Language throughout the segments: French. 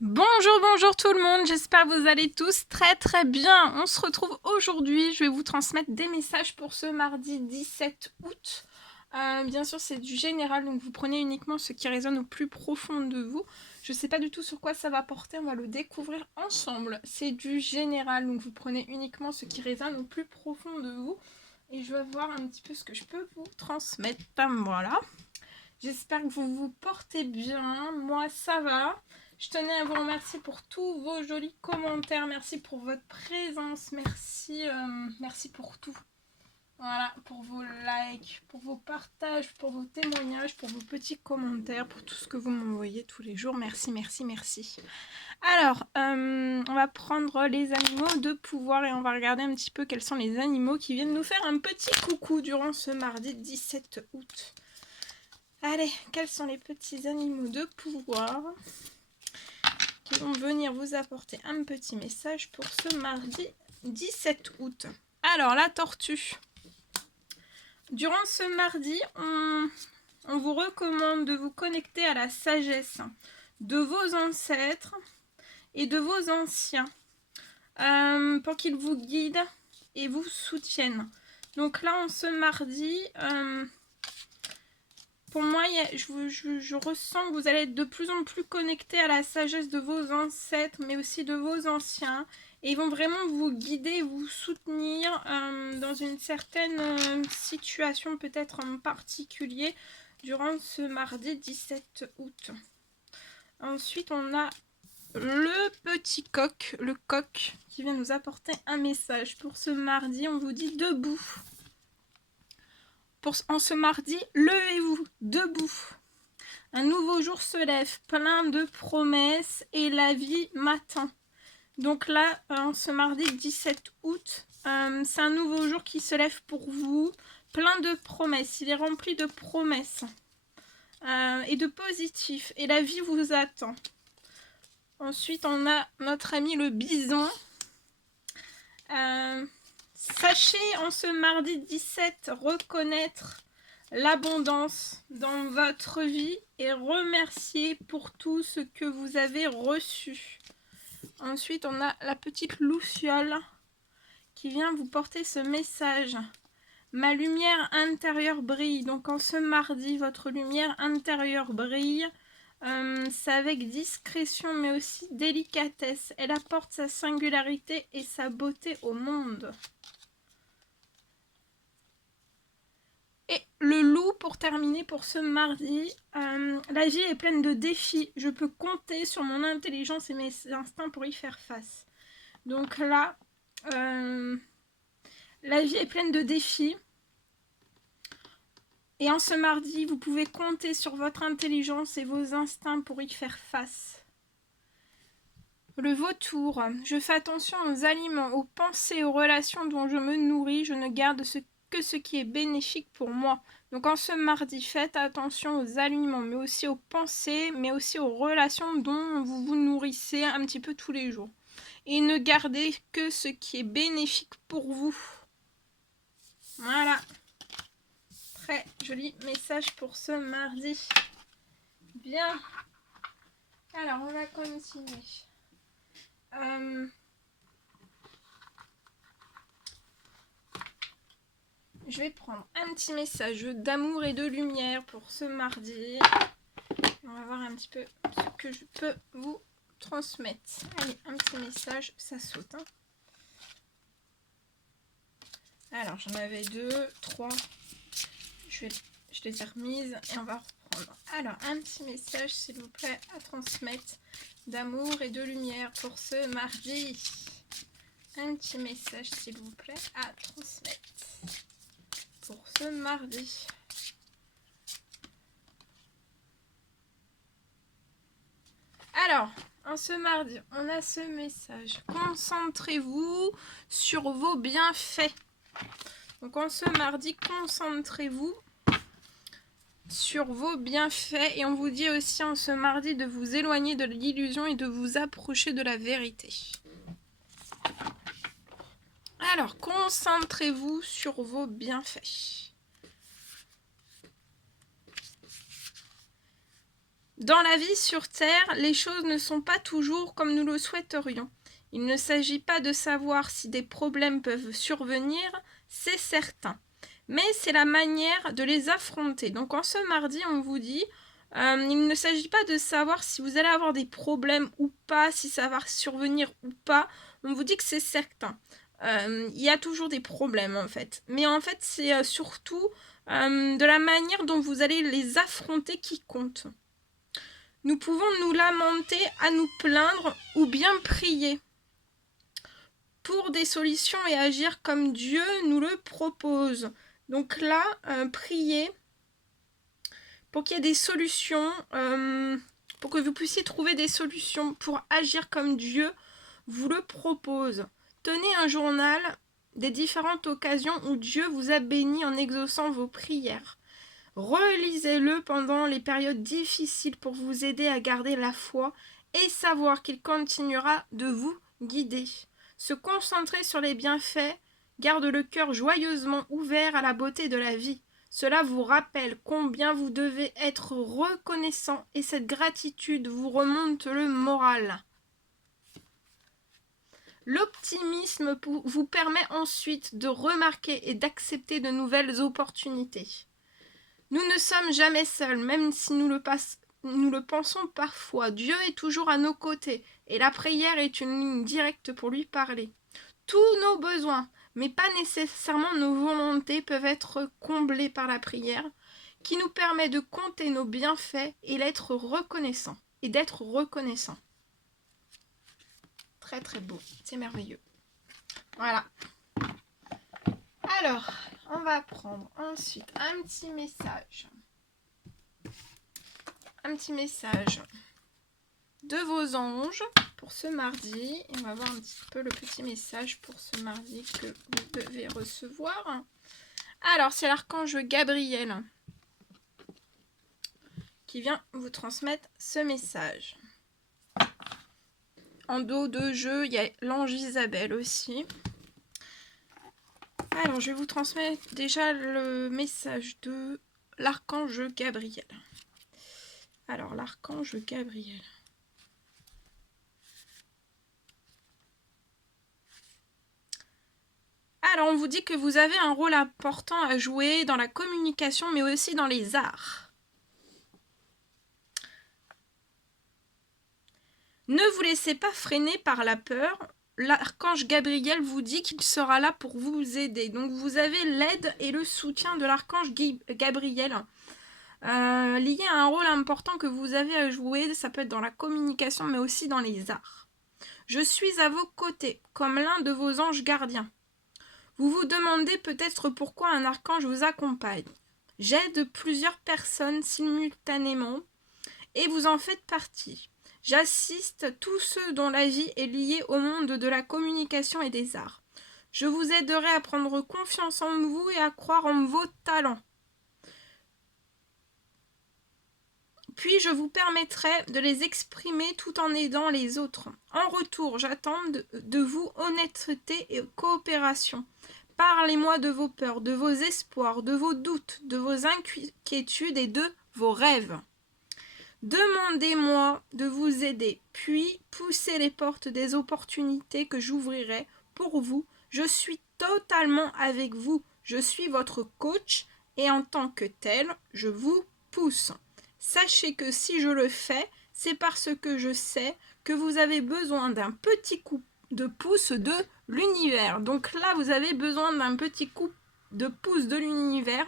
Bonjour, bonjour tout le monde, j'espère que vous allez tous très bien. On se retrouve aujourd'hui, je vais vous transmettre des messages pour ce mardi 17 août. Bien sûr c'est du général, donc vous prenez uniquement ce qui résonne au plus profond de vous. Je ne sais pas du tout sur quoi ça va porter, on va le découvrir ensemble. C'est du général, donc vous prenez uniquement ce qui résonne au plus profond de vous. Et je vais voir un petit peu ce que je peux vous transmettre. Voilà. J'espère que vous vous portez bien. Moi, ça va. Je tenais à vous remercier pour tous vos jolis commentaires. Merci pour votre présence. Merci pour tout. Voilà, pour vos likes, pour vos partages, pour vos témoignages, pour vos petits commentaires, pour tout ce que vous m'envoyez tous les jours. Merci. Alors, on va prendre les animaux de pouvoir et on va regarder un petit peu quels sont les animaux qui viennent nous faire un petit coucou durant ce mardi 17 août. Allez, quels sont les petits animaux de pouvoir qui vont venir vous apporter un petit message pour ce mardi 17 août. Alors, la tortue. Durant ce mardi, on vous recommande de vous connecter à la sagesse de vos ancêtres et de vos anciens pour qu'ils vous guident et vous soutiennent. Donc là, en ce mardi... pour moi, je ressens que vous allez être de plus en plus connecté à la sagesse de vos ancêtres, mais aussi de vos anciens. Et ils vont vraiment vous guider, vous soutenir dans une certaine situation peut-être en particulier durant ce mardi 17 août. Ensuite, on a le petit coq, le coq, qui vient nous apporter un message. Pour ce mardi, on vous dit debout. En ce mardi, levez-vous, debout. Un nouveau jour se lève, plein de promesses et la vie m'attend. Donc là, ce mardi 17 août, c'est un nouveau jour qui se lève pour vous, plein de promesses. Il est rempli de promesses et de positifs. Et la vie vous attend. Ensuite, on a notre ami le bison. Sachez en ce mardi 17 reconnaître l'abondance dans votre vie et remercier pour tout ce que vous avez reçu. Ensuite, on a la petite Luciole qui vient vous porter ce message. Ma lumière intérieure brille. Donc en ce mardi, votre lumière intérieure brille. C'est avec discrétion mais aussi délicatesse. Elle apporte sa singularité et sa beauté au monde. Et le loup, pour terminer pour ce mardi, la vie est pleine de défis. Je peux compter sur mon intelligence et mes instincts pour y faire face. Donc là, la vie est pleine de défis. Et en ce mardi, vous pouvez compter sur votre intelligence et vos instincts pour y faire face. Le vautour. Je fais attention aux aliments, aux pensées, aux relations dont je me nourris. Je ne garde que ce qui est bénéfique pour moi. Donc en ce mardi, faites attention aux aliments, mais aussi aux pensées, mais aussi aux relations dont vous vous nourrissez un petit peu tous les jours. Et ne gardez que ce qui est bénéfique pour vous. Voilà. Très joli message pour ce mardi. Bien. Alors, on va continuer. Je vais prendre un petit message d'amour et de lumière pour ce mardi. On va voir un petit peu ce que je peux vous transmettre. Allez, un petit message, ça saute. Hein. Alors, j'en avais 2, 3. Je les ai remises et on va reprendre. Alors, un petit message, s'il vous plaît, à transmettre d'amour et de lumière pour ce mardi. Un petit message, s'il vous plaît, à transmettre pour ce mardi. Alors, en ce mardi, on a ce message. Concentrez-vous sur vos bienfaits. Donc, en ce mardi, concentrez-vous sur vos bienfaits. Et on vous dit aussi en ce mardi de vous éloigner de l'illusion et de vous approcher de la vérité. Alors, concentrez-vous sur vos bienfaits. Dans la vie sur Terre, les choses ne sont pas toujours comme nous le souhaiterions. Il ne s'agit pas de savoir si des problèmes peuvent survenir, c'est certain. Mais c'est la manière de les affronter. Donc en ce mardi, on vous dit, il ne s'agit pas de savoir si vous allez avoir des problèmes ou pas, si ça va survenir ou pas. On vous dit que c'est certain. Il y a toujours des problèmes en fait. Mais en fait, c'est surtout de la manière dont vous allez les affronter qui compte. Nous pouvons nous lamenter, à nous plaindre ou bien prier pour des solutions et agir comme Dieu nous le propose. Donc là, prier pour qu'il y ait des solutions, pour que vous puissiez trouver des solutions pour agir comme Dieu vous le propose. Tenez un journal des différentes occasions où Dieu vous a béni en exaucant vos prières. Relisez-le pendant les périodes difficiles pour vous aider à garder la foi et savoir qu'il continuera de vous guider. Se concentrer sur les bienfaits garde le cœur joyeusement ouvert à la beauté de la vie. Cela vous rappelle combien vous devez être reconnaissant et cette gratitude vous remonte le moral. L'optimisme vous permet ensuite de remarquer et d'accepter de nouvelles opportunités. Nous ne sommes jamais seuls, même si nous le pensons parfois. Dieu est toujours à nos côtés et la prière est une ligne directe pour lui parler. Tous nos besoins, mais pas nécessairement nos volontés, peuvent être comblés par la prière, qui nous permet de compter nos bienfaits et d'être reconnaissant. Très très beau, c'est merveilleux. Voilà. Alors, on va prendre ensuite un petit message. Un petit message de vos anges pour ce mardi. Et on va voir un petit peu le petit message pour ce mardi que vous devez recevoir. Alors, c'est l'archange Gabriel qui vient vous transmettre ce message. En dos de jeu, il y a l'ange Isabelle aussi. Alors, je vais vous transmettre déjà le message de l'archange Gabriel. Alors, l'archange Gabriel. Alors, on vous dit que vous avez un rôle important à jouer dans la communication, mais aussi dans les arts. Ne vous laissez pas freiner par la peur. L'archange Gabriel vous dit qu'il sera là pour vous aider. Donc, vous avez l'aide et le soutien de l'archange Gabriel. Lié à un rôle important que vous avez à jouer, ça peut être dans la communication, mais aussi dans les arts. Je suis à vos côtés, comme l'un de vos anges gardiens. Vous vous demandez peut-être pourquoi un archange vous accompagne. J'aide plusieurs personnes simultanément et vous en faites partie. J'assiste tous ceux dont la vie est liée au monde de la communication et des arts. Je vous aiderai à prendre confiance en vous et à croire en vos talents. Puis je vous permettrai de les exprimer tout en aidant les autres. En retour, j'attends de vous honnêteté et coopération. Parlez-moi de vos peurs, de vos espoirs, de vos doutes, de vos inquiétudes et de vos rêves. Demandez-moi de vous aider, puis poussez les portes des opportunités que j'ouvrirai pour vous. Je suis totalement avec vous. Je suis votre coach et en tant que tel, je vous pousse. Sachez que si je le fais, c'est parce que je sais que vous avez besoin d'un petit coup de pouce de l'univers. Donc là, vous avez besoin d'un petit coup de pouce de l'univers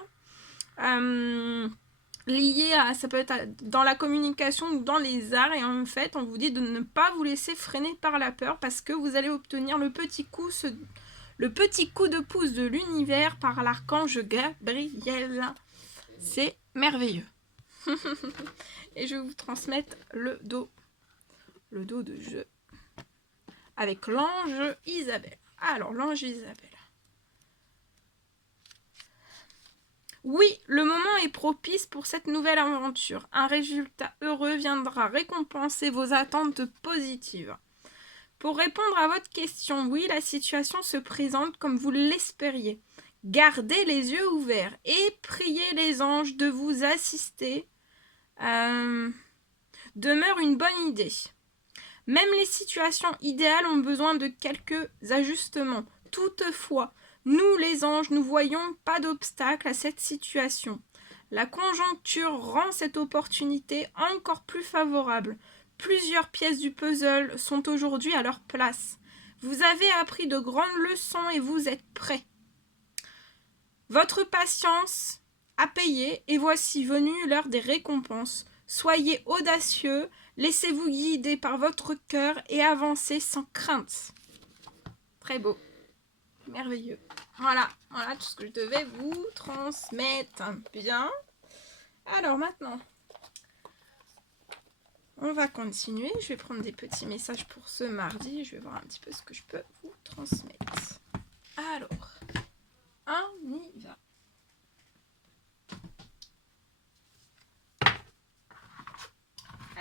lié à, ça peut être dans la communication ou dans les arts. Et en fait, on vous dit de ne pas vous laisser freiner par la peur parce que vous allez obtenir le petit coup de pouce de l'univers par l'archange Gabriel. C'est merveilleux. Et je vais vous transmettre le dos de jeu avec l'ange Isabelle. Alors, l'ange Isabelle. Oui, le moment est propice pour cette nouvelle aventure. Un résultat heureux viendra récompenser vos attentes positives. Pour répondre à votre question, oui, la situation se présente comme vous l'espériez. Gardez les yeux ouverts et priez les anges de vous assister demeure une bonne idée. Même les situations idéales ont besoin de quelques ajustements. Toutefois, nous les anges, nous voyons pas d'obstacle à cette situation. La conjoncture rend cette opportunité encore plus favorable. Plusieurs pièces du puzzle sont aujourd'hui à leur place. Vous avez appris de grandes leçons et vous êtes prêts. Votre patience a payé et voici venue l'heure des récompenses. Soyez audacieux, laissez-vous guider par votre cœur et avancez sans crainte. Très beau, merveilleux. Voilà tout ce que je devais vous transmettre. Bien. Alors maintenant, on va continuer. Je vais prendre des petits messages pour ce mardi. Je vais voir un petit peu ce que je peux vous transmettre. Alors, on y va.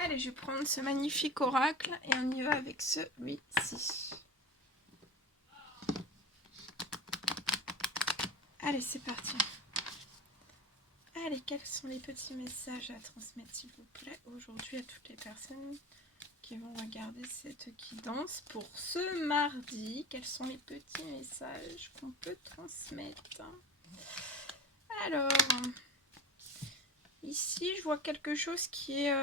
Allez, je vais prendre ce magnifique oracle et on y va avec celui-ci. Allez, c'est parti. Allez, quels sont les petits messages à transmettre, s'il vous plaît, aujourd'hui à toutes les personnes qui vont regarder cette guidance pour ce mardi? Quels sont les petits messages qu'on peut transmettre? Alors, ici, je vois quelque chose qui est...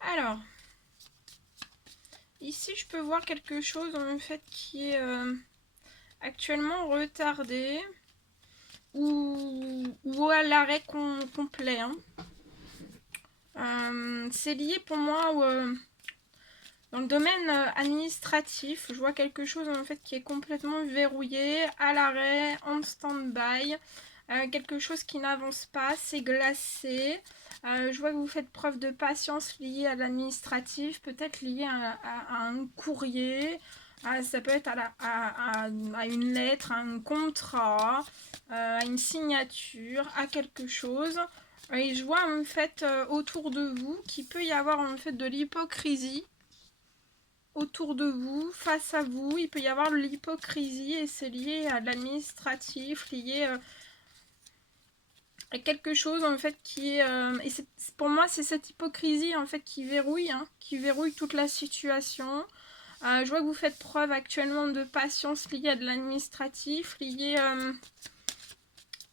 Alors, ici, je peux voir quelque chose en fait qui est actuellement retardé ou à l'arrêt complet. Hein. C'est lié pour moi dans le domaine administratif. Je vois quelque chose en fait qui est complètement verrouillé, à l'arrêt, en stand-by. Quelque chose qui n'avance pas, c'est glacé. Je vois que vous faites preuve de patience liée à l'administratif, peut-être lié à un courrier, ça peut être à une lettre, à un contrat, à une signature, à quelque chose. Et je vois en fait autour de vous qu'il peut y avoir en fait de l'hypocrisie. Autour de vous, face à vous, il peut y avoir de l'hypocrisie et c'est lié à l'administratif, lié à quelque chose en fait qui est... et pour moi, c'est cette hypocrisie en fait qui verrouille toute la situation. Je vois que vous faites preuve actuellement de patience liée à de l'administratif, liée à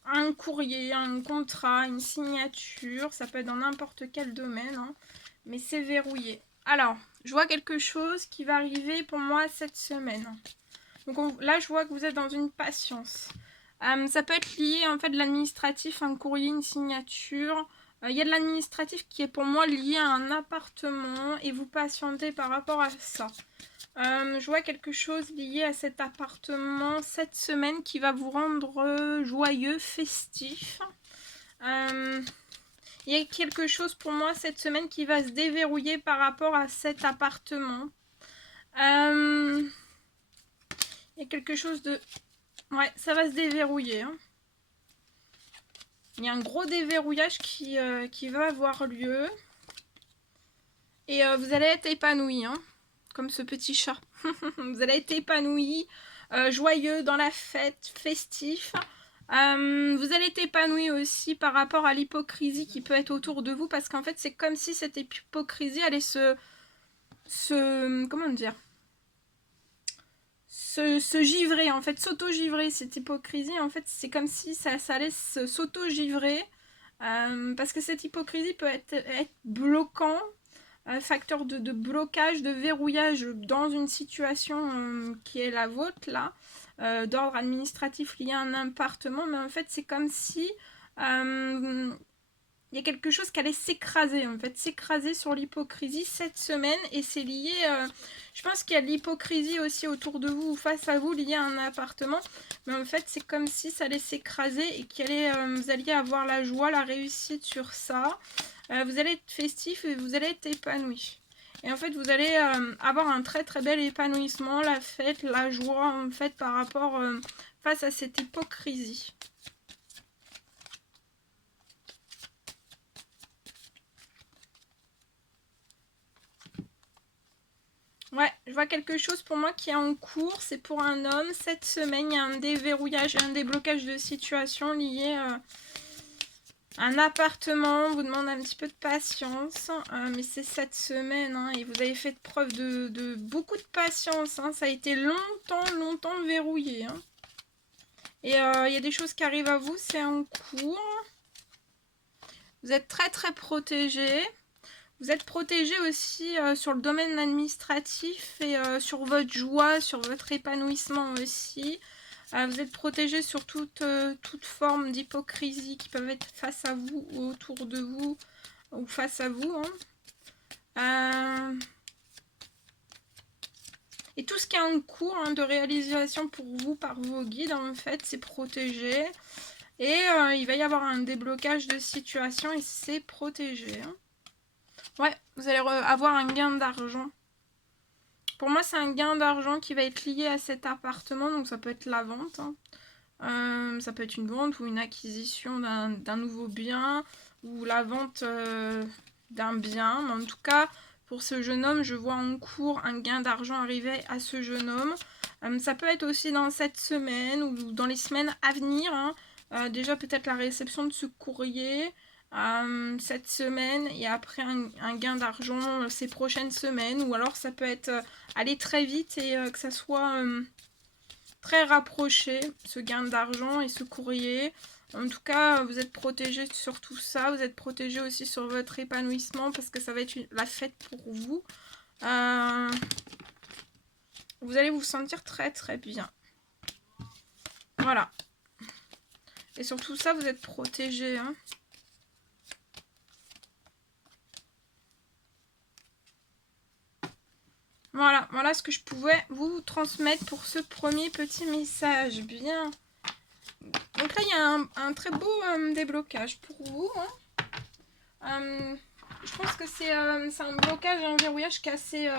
un courrier, un contrat, une signature. Ça peut être dans n'importe quel domaine, hein, mais c'est verrouillé. Alors, je vois quelque chose qui va arriver pour moi cette semaine. Donc là, je vois que vous êtes dans une patience. Ça peut être lié en fait de l'administratif, un courrier, une signature. Il y a de l'administratif qui est pour moi lié à un appartement et vous patientez par rapport à ça. Je vois quelque chose lié à cet appartement cette semaine qui va vous rendre joyeux, festif. Il y a quelque chose pour moi cette semaine qui va se déverrouiller par rapport à cet appartement. Il y a quelque chose de... Ouais, ça va se déverrouiller. Hein. Il y a un gros déverrouillage qui va avoir lieu. Et vous allez être épanoui, hein, comme ce petit chat. Vous allez être épanoui, joyeux dans la fête, festif. Vous allez être épanoui aussi par rapport à l'hypocrisie qui peut être autour de vous. Parce qu'en fait, c'est comme si cette hypocrisie allait comment dire, se givrer, en fait, s'auto-givrer. Cette hypocrisie, en fait, c'est comme si ça allait s'auto-givrer. Parce que cette hypocrisie peut être bloquant, facteur de blocage, de verrouillage dans une situation qui est la vôtre, là, d'ordre administratif lié à un appartement. Mais en fait, c'est comme si... il y a quelque chose qui allait s'écraser, en fait, s'écraser sur l'hypocrisie cette semaine, et c'est lié, je pense qu'il y a de l'hypocrisie aussi autour de vous, ou face à vous, lié à un appartement, mais en fait, c'est comme si ça allait s'écraser, et vous alliez avoir la joie, la réussite sur ça, vous allez être festif, et vous allez être épanoui. Et en fait, vous allez avoir un très très bel épanouissement, la fête, la joie, en fait, par rapport, face à cette hypocrisie. Ouais, je vois quelque chose pour moi qui est en cours. C'est pour un homme. Cette semaine, il y a un déverrouillage et un déblocage de situation lié Un appartement, on vous demande un petit peu de patience, mais c'est cette semaine, hein, et vous avez fait preuve de beaucoup de patience, hein, ça a été longtemps verrouillé. Hein. Et il y a des choses qui arrivent à vous, c'est en cours. Vous êtes très protégé. Vous êtes protégé aussi sur le domaine administratif et sur votre joie, sur votre épanouissement aussi. Vous êtes protégé sur toute forme d'hypocrisie qui peuvent être face à vous ou autour de vous ou face à vous. Hein. Et tout ce qui est en cours de réalisation pour vous par vos guides, en fait, c'est protégé. Et il va y avoir un déblocage de situation et c'est protégé. Hein. Ouais, vous allez avoir un gain d'argent. Pour moi, c'est un gain d'argent qui va être lié à cet appartement. Donc, ça peut être la vente. Hein. Ça peut être une vente ou une acquisition d'un nouveau bien. Ou la vente d'un bien. Mais en tout cas, pour ce jeune homme, je vois en cours un gain d'argent arriver à ce jeune homme. Ça peut être aussi dans cette semaine ou dans les semaines à venir. Hein. Déjà, peut-être la réception de ce courrier. Cette semaine et après un gain d'argent ces prochaines semaines, ou alors ça peut être aller très vite et que ça soit très rapproché, ce gain d'argent et ce courrier. En tout cas, vous êtes protégé sur tout ça, vous êtes protégé aussi sur votre épanouissement parce que ça va être la fête pour vous. Vous allez vous sentir très bien. Voilà. Et sur tout ça, vous êtes protégé. Hein. Voilà ce que je pouvais vous transmettre pour ce premier petit message. Bien. Donc là, il y a un très beau déblocage pour vous. Hein. Je pense que c'est un blocage, un verrouillage qui est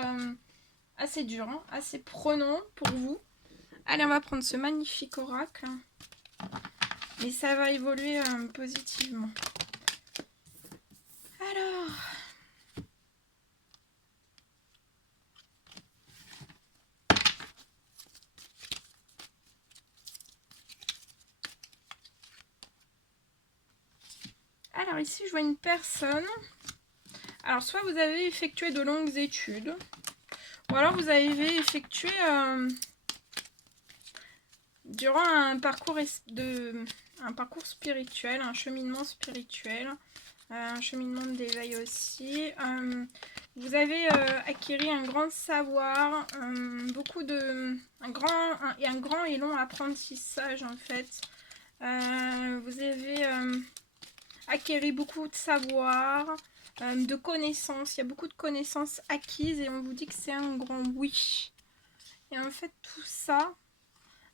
assez dur, hein, assez prenant pour vous. Allez, on va prendre ce magnifique oracle. Et ça va évoluer positivement. Alors... Alors ici, je vois une personne. Alors, soit vous avez effectué de longues études, ou alors vous avez effectué durant un parcours spirituel, un cheminement spirituel, un cheminement d'éveil aussi. Vous avez acquis un grand savoir, un grand et long apprentissage en fait. Vous avez acquérir beaucoup de savoir, de connaissances. Il y a beaucoup de connaissances acquises et on vous dit que c'est un grand oui. Et en fait, tout ça,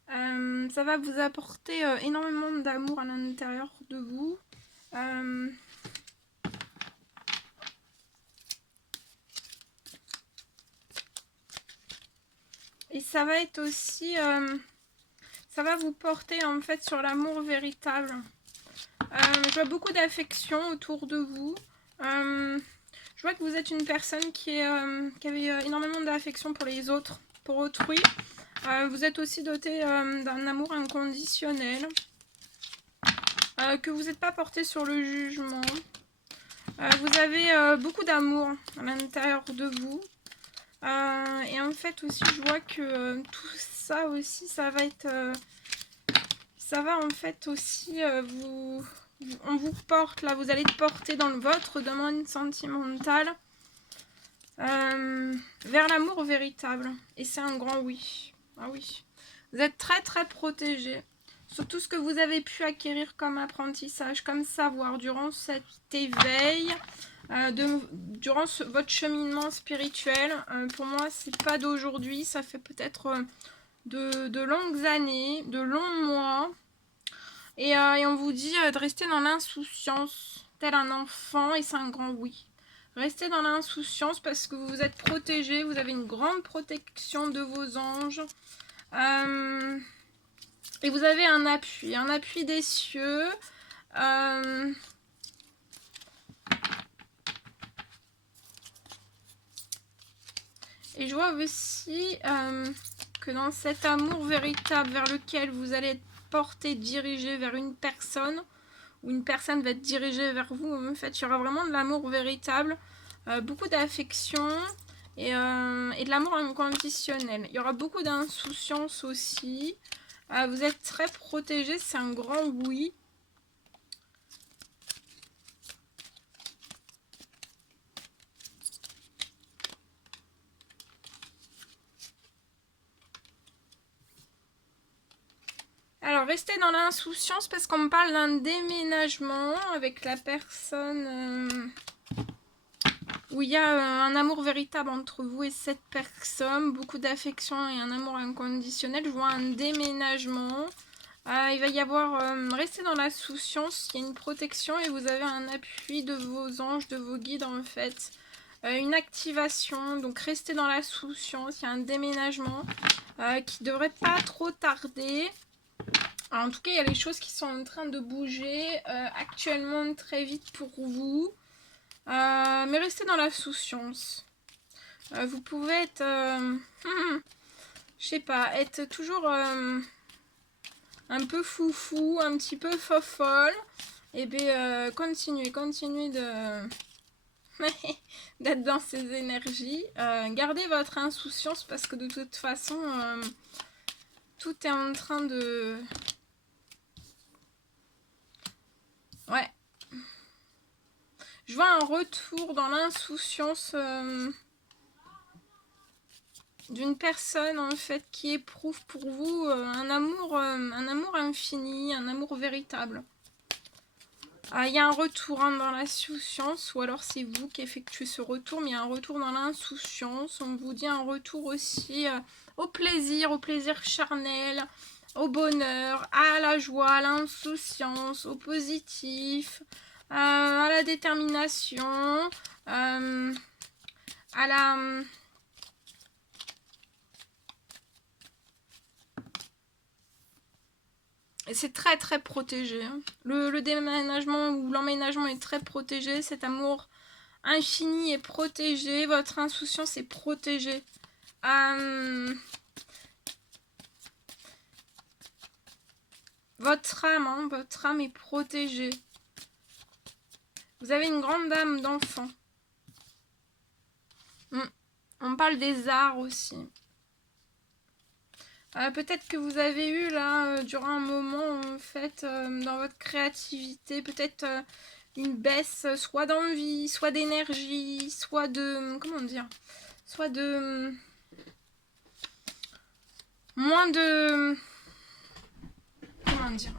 ça va vous apporter énormément d'amour à l'intérieur de vous. Et ça va être aussi... ça va vous porter en fait sur l'amour véritable. Je vois beaucoup d'affection autour de vous. Je vois que vous êtes une personne qui avait énormément d'affection pour les autres, pour autrui. Vous êtes aussi doté d'un amour inconditionnel. Que vous n'êtes pas porté sur le jugement. Vous avez beaucoup d'amour à l'intérieur de vous. Et en fait aussi, je vois que tout ça aussi, ça va être... ça va en fait aussi on vous porte là, vous allez porter dans votre domaine sentimental vers l'amour véritable. Et c'est un grand oui. Ah oui. Vous êtes très protégé sur tout ce que vous avez pu acquérir comme apprentissage, comme savoir durant cet éveil, durant votre cheminement spirituel. Pour moi, c'est pas d'aujourd'hui, ça fait peut-être de longues années, de longs mois. Et on vous dit de rester dans l'insouciance, tel un enfant, et c'est un grand oui. Restez dans l'insouciance parce que vous êtes protégé, vous avez une grande protection de vos anges. Et vous avez un appui des cieux. Et je vois aussi que dans cet amour véritable vers lequel vous allez être porté, dirigé vers une personne où une personne va être dirigée vers vous. En fait, il y aura vraiment de l'amour véritable, beaucoup d'affection et de l'amour inconditionnel. Il y aura beaucoup d'insouciance aussi. Vous êtes très protégé, c'est un grand oui. Alors, restez dans l'insouciance parce qu'on me parle d'un déménagement avec la personne où il y a un amour véritable entre vous et cette personne, beaucoup d'affection et un amour inconditionnel. Je vois un déménagement. Il va y avoir, restez dans la souciance, il y a une protection et vous avez un appui de vos anges, de vos guides en fait. Une activation, donc restez dans la souciance, il y a un déménagement qui devrait pas trop tarder. Alors, en tout cas, il y a les choses qui sont en train de bouger actuellement très vite pour vous. Mais restez dans la souciance. Vous pouvez être, je sais pas, être toujours un peu foufou, un petit peu fofolle. Et bien, continuez de d'être dans ces énergies. Gardez votre insouciance parce que de toute façon, tout est en train de... Ouais. Je vois un retour dans l'insouciance d'une personne en fait qui éprouve pour vous un amour infini, un amour véritable. Il y a un retour dans l'insouciance, ou alors c'est vous qui effectuez ce retour, mais il y a un retour dans l'insouciance. On vous dit un retour aussi au plaisir charnel, au bonheur, à la joie, à l'insouciance, au positif, à la détermination, à la... C'est très très protégé. Le déménagement ou l'emménagement est très protégé. Cet amour infini est protégé. Votre insouciance est protégée. Votre âme est protégée. Vous avez une grande âme d'enfant. On parle des arts aussi. Peut-être que vous avez eu là, durant un moment, en fait, dans votre créativité, peut-être une baisse, soit d'envie, soit d'énergie, soit de... Comment dire? Soit de... Moins de... Comment dire?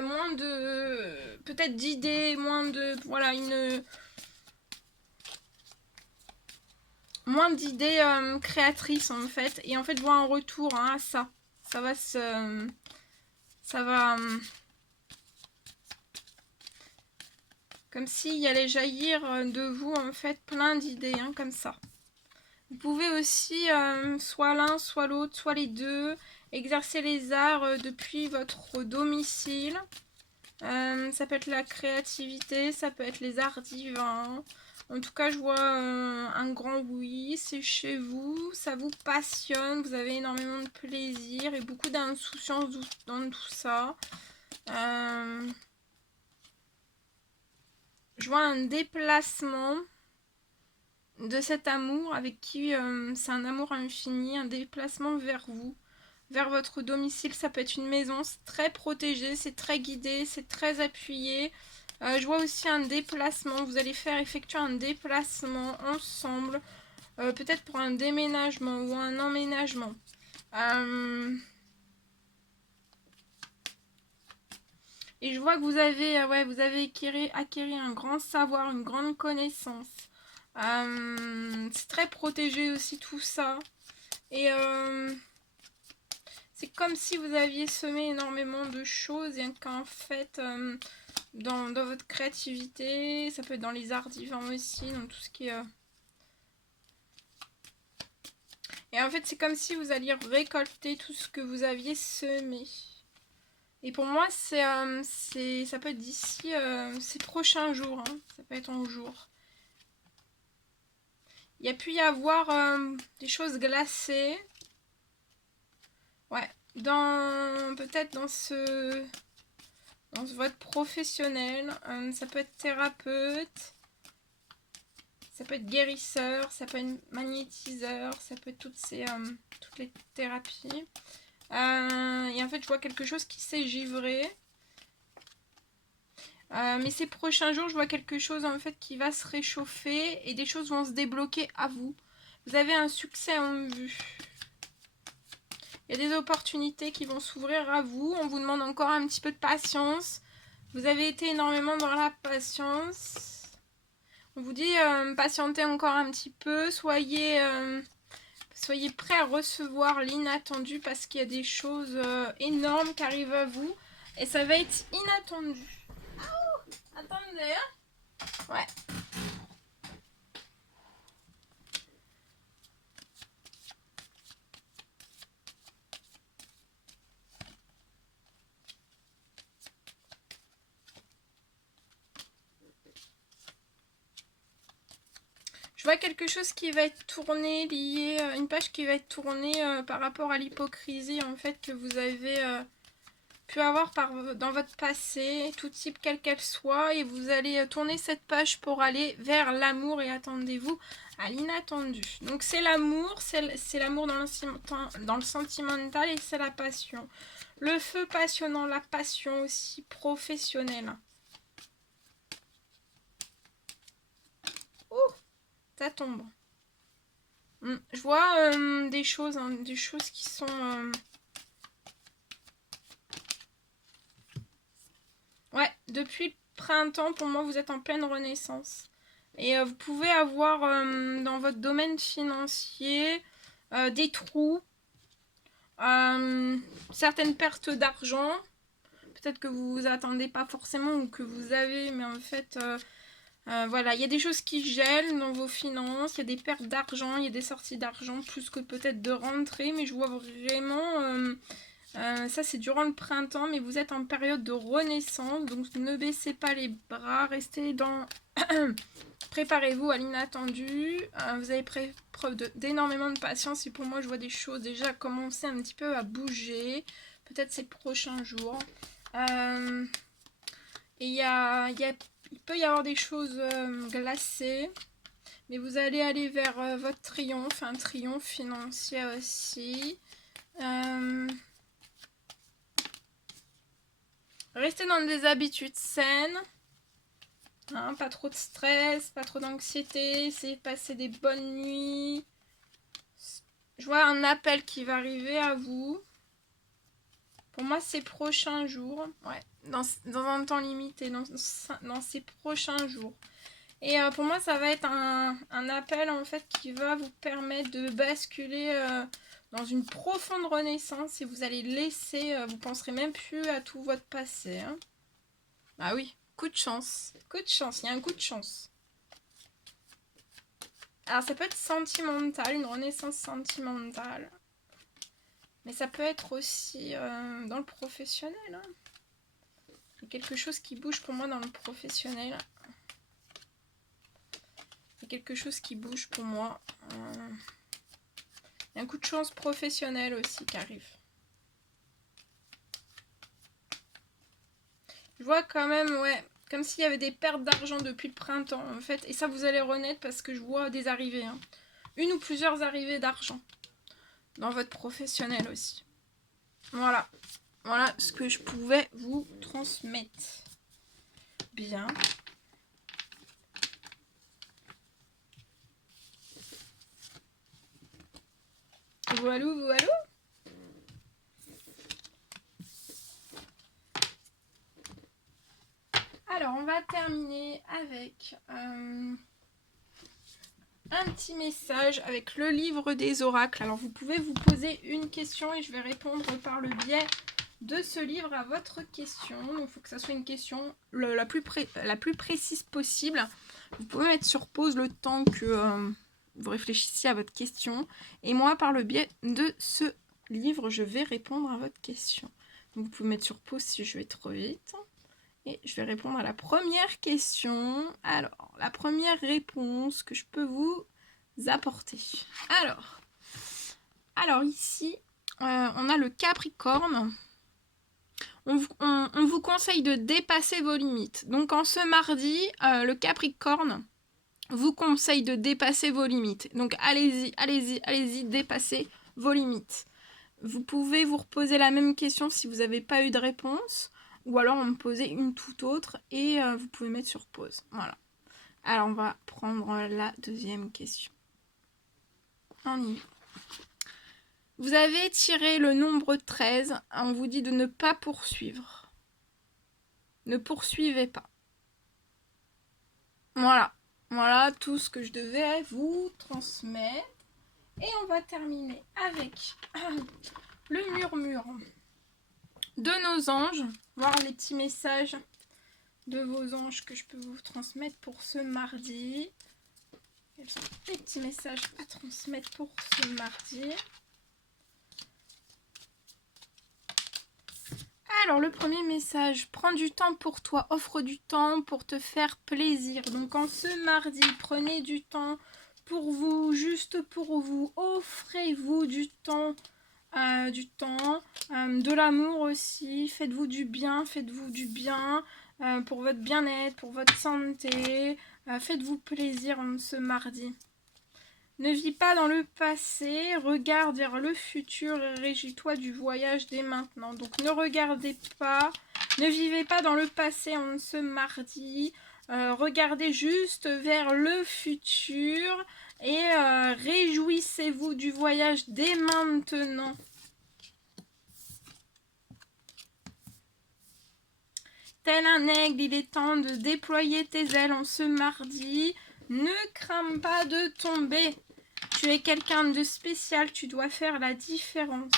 Moins de... Peut-être d'idées, moins de... Voilà, une... Moins d'idées créatrices, en fait. Et en fait, je vois un retour à ça. Ça va se... Ça va... Comme s'il allait jaillir de vous, en fait, plein d'idées, comme ça. Vous pouvez aussi, soit l'un, soit l'autre, soit les deux, exercer les arts depuis votre domicile. Ça peut être la créativité, ça peut être les arts divins. En tout cas, je vois un grand oui, c'est chez vous, ça vous passionne, vous avez énormément de plaisir et beaucoup d'insouciance dans tout ça. Je vois un déplacement de cet amour avec qui c'est un amour infini, un déplacement vers vous, vers votre domicile. Ça peut être une maison, c'est très protégé, c'est très guidé, c'est très appuyé. Je vois aussi un déplacement, vous allez effectuer un déplacement ensemble, peut-être pour un déménagement ou un emménagement. Et je vois que vous avez acquis un grand savoir, une grande connaissance. C'est très protégé aussi tout ça. Et c'est comme si vous aviez semé énormément de choses et qu'en fait, dans votre créativité, ça peut être dans les arts divins aussi, dans tout ce qui est... Et en fait, c'est comme si vous alliez récolter tout ce que vous aviez semé. Et pour moi, ça peut être d'ici ces prochains jours. Ça peut être en jour. Il y a pu y avoir des choses glacées. Ouais. Peut-être dans ce dans votre professionnel. Ça peut être thérapeute, ça peut être guérisseur, ça peut être magnétiseur, ça peut être toutes les thérapies. Et en fait, je vois quelque chose qui s'est givré. Mais ces prochains jours, je vois quelque chose en fait qui va se réchauffer et des choses vont se débloquer à vous. Vous avez un succès en vue. Il y a des opportunités qui vont s'ouvrir à vous. On vous demande encore un petit peu de patience. Vous avez été énormément dans la patience. On vous dit patientez encore un petit peu. Soyez prêts à recevoir l'inattendu parce qu'il y a des choses énormes qui arrivent à vous. Et ça va être inattendu. Attendez, hein. Ouais. Je vois quelque chose qui va être tourné, lié, une page qui va être tournée par rapport à l'hypocrisie en fait que vous avez pu avoir dans votre passé, tout type quelle qu'elle soit, et vous allez tourner cette page pour aller vers l'amour et attendez-vous à l'inattendu. Donc c'est l'amour, c'est l'amour dans le sentimental et c'est la passion. Le feu passionnant, la passion aussi professionnelle. Oh, ça tombe. Je vois des choses qui sont... Ouais, depuis le printemps, pour moi, vous êtes en pleine renaissance. Et vous pouvez avoir dans votre domaine financier des trous, certaines pertes d'argent. Peut-être que vous vous attendez pas forcément ou que vous avez, mais en fait... voilà, il y a des choses qui gèlent dans vos finances, il y a des pertes d'argent, il y a des sorties d'argent, plus que peut-être de rentrées, mais je vois vraiment, ça c'est durant le printemps, mais vous êtes en période de renaissance, donc ne baissez pas les bras, restez dans... Préparez-vous à l'inattendu, vous avez preuve d'énormément de patience, et pour moi je vois des choses déjà commencer un petit peu à bouger, peut-être ces prochains jours. Et il peut y avoir des choses glacées, mais vous allez aller vers votre triomphe, un triomphe financier aussi. Restez dans des habitudes saines, hein, pas trop de stress, pas trop d'anxiété, essayez de passer des bonnes nuits. Je vois un appel qui va arriver à vous. Pour moi, ces prochains jours, ouais, dans un temps limité, dans ces prochains jours. Et pour moi, ça va être un appel en fait qui va vous permettre de basculer dans une profonde renaissance et vous allez laisser, vous penserez même plus à tout votre passé. Hein. Ah oui, coup de chance, il y a un coup de chance. Alors ça peut être sentimental, une renaissance sentimentale. Mais ça peut être aussi dans le professionnel. Hein. Il y a quelque chose qui bouge pour moi dans le professionnel. Il y a quelque chose qui bouge pour moi. Il y a un coup de chance professionnel aussi qui arrive. Je vois quand même, ouais, comme s'il y avait des pertes d'argent depuis le printemps, en fait. Et ça, vous allez renaître parce que je vois des arrivées. Hein. Une ou plusieurs arrivées d'argent. Dans votre professionnel aussi. Voilà. Voilà ce que je pouvais vous transmettre. Bien. Voilà, voilà. Alors, on va terminer avec un petit message avec le livre des oracles. Alors, vous pouvez vous poser une question et je vais répondre par le biais de ce livre à votre question. Il faut que ça soit une question la plus précise possible. Vous pouvez mettre sur pause le temps que vous réfléchissiez à votre question. Et moi, par le biais de ce livre, je vais répondre à votre question. Donc, vous pouvez mettre sur pause si je vais trop vite. Et je vais répondre à la première question. Alors, la première réponse que je peux vous apporter. Alors ici, on a le Capricorne. On vous conseille de dépasser vos limites. Donc en ce mardi, le Capricorne vous conseille de dépasser vos limites. Donc allez-y, allez-y, allez-y, dépassez vos limites. Vous pouvez vous reposer la même question si vous n'avez pas eu de réponse, ou alors en me poser une toute autre et vous pouvez mettre sur pause. Voilà. Alors on va prendre la deuxième question. On y va. Vous avez tiré le nombre 13, on vous dit de ne pas poursuivre. Ne poursuivez pas. Voilà. Voilà tout ce que je devais vous transmettre. Et on va terminer avec le murmure de nos anges. Voir les petits messages de vos anges que je peux vous transmettre pour ce mardi. Quels sont les petits messages à transmettre pour ce mardi? Alors, le premier message, prends du temps pour toi, offre du temps pour te faire plaisir. Donc, en ce mardi, prenez du temps pour vous, juste pour vous. Offrez-vous du temps, de l'amour aussi. Faites-vous du bien pour votre bien-être, pour votre santé. Faites-vous plaisir en ce mardi. Ne vis pas dans le passé, regarde vers le futur et réjouis-toi du voyage dès maintenant. Donc ne regardez pas, ne vivez pas dans le passé en ce mardi. Regardez juste vers le futur et réjouissez-vous du voyage dès maintenant. Tel un aigle, il est temps de déployer tes ailes en ce mardi. Ne crains pas de tomber. Tu es quelqu'un de spécial, tu dois faire la différence.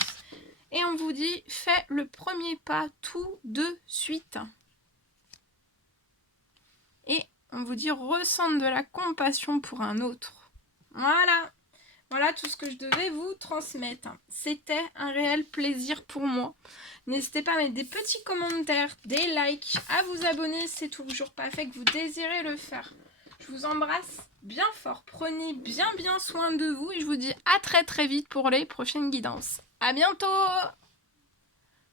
Et on vous dit, fais le premier pas tout de suite. Et on vous dit, ressens de la compassion pour un autre. Voilà. Voilà tout ce que je devais vous transmettre. C'était un réel plaisir pour moi. N'hésitez pas à mettre des petits commentaires, des likes, à vous abonner si c'est toujours pas fait que vous désirez le faire. Je vous embrasse bien fort. Prenez bien soin de vous et je vous dis à très vite pour les prochaines guidances. À bientôt!